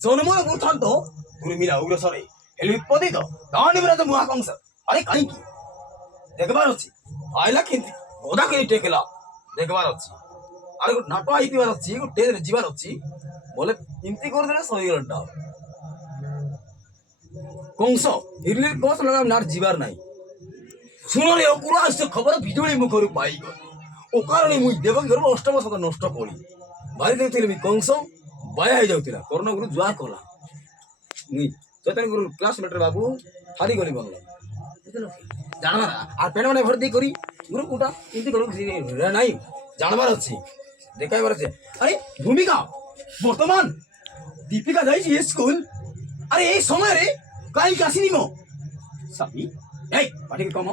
ଜନ୍ମ ବୃତ୍ତାନ୍ତ ଦୁର୍ମିଳା ଉଗ୍ରସରେ ହେଲେ ଉତ୍ପଦିତ ଦାଣ୍ଡିବିରାଜ ମହାକଂସ ଆରେ କାହିଁକି ଦେଖବାର ଅଛି ଆଇଲା କେମିତି ଗଦା କରି ଟେକିଲା ଦେଖବାର ଅଛି ଆରେ ଗୋଟେ ନାଟ ହେଇଥିବାର ଅଛି ଗୋଟେ ଯିବାର ଅଛି ବୋଲେ ଏମିତି କରିଦେଲେ ସରିଗଲା କଂସ ହିରଲି କଂସ ଲଗା ନାଟ ଯିବାର ନାହିଁ ଶୁଣରେ ପୁରା ଆସ ଖବର ବିଜୁଳି ମୁଖରୁ ପାଇଗଲି ଓ କାରଣ ମୁଇଁ ଦେବଙ୍କର ଅଷ୍ଟମ ଶତ ନଷ୍ଟ କଲି ଭାରି ଦେଉଥିଲି କଂସ ବାୟା ହେଇଯାଉଥିଲା କର୍ଣ୍ଣ ଗୁରୁ ଜୁଆର କଲା ମୁଇଁ ଚୈତନ୍ୟ ଗୁରୁ କ୍ଲାସମେଟ୍ରେ ବାବୁ ହାରିଗଲି ବଙ୍ଗଲା ଜାଣବାର আর পেন মানে ভর দিয়ে করি গুরু কোটা কিন্তু করু নাই জানবার আছে দেখাইবার আছে আরে ভূমিকা বর্তমান দীপিকা যাইছি স্কুল আরে এই সময় রে কাই আসিনি মো সাবি এই পাটি কম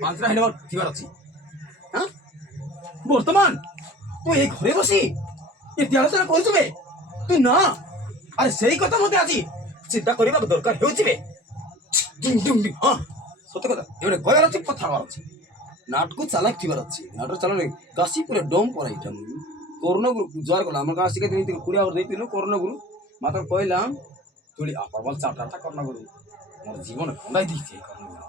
পাঁচটা হেড থিবার আছে হ্যাঁ বর্তমান তুই এই ঘরে বসি এতে আলোচনা করছবে তুই না আরে সেই কথা মতে আজি চিন্তা করিবা দরকার হেউছিবে হ্যাঁ সত্য কথা এবারে গয়ার আছে কথা হওয়ার আছে নাটকু চালাক থিবার আছে নাটক চালালে কাশি পুরে ডম পড়াইতাম কর্ণগুরু জোয়ার করলাম আমার কাছে দিয়েছিল 20 আওয়ার দিয়েছিল কর্ণগুরু মাত্র কইলাম তুই আপার বল চাপটা কর্ণগুরু মোর জীবন খন্দাই দিছে কর্ণগুরু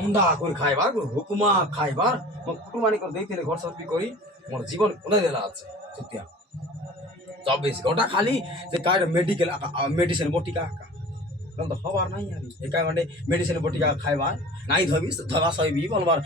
অন্ধা করে খাইবার হুকুমা খাইবার মো কুটুমানি করে দিয়েছিল ঘর সবি করি মোর জীবন খন্দাই দেলা আছে সত্যিয়া 24 ঘন্টা খালি যে কার মেডিকেল মেডিসিন বটিকা তো হবার নাই আরে একা মানে মেডিসিন বটিকা খাইবার নাই ধবি ধবা সইবি বলবার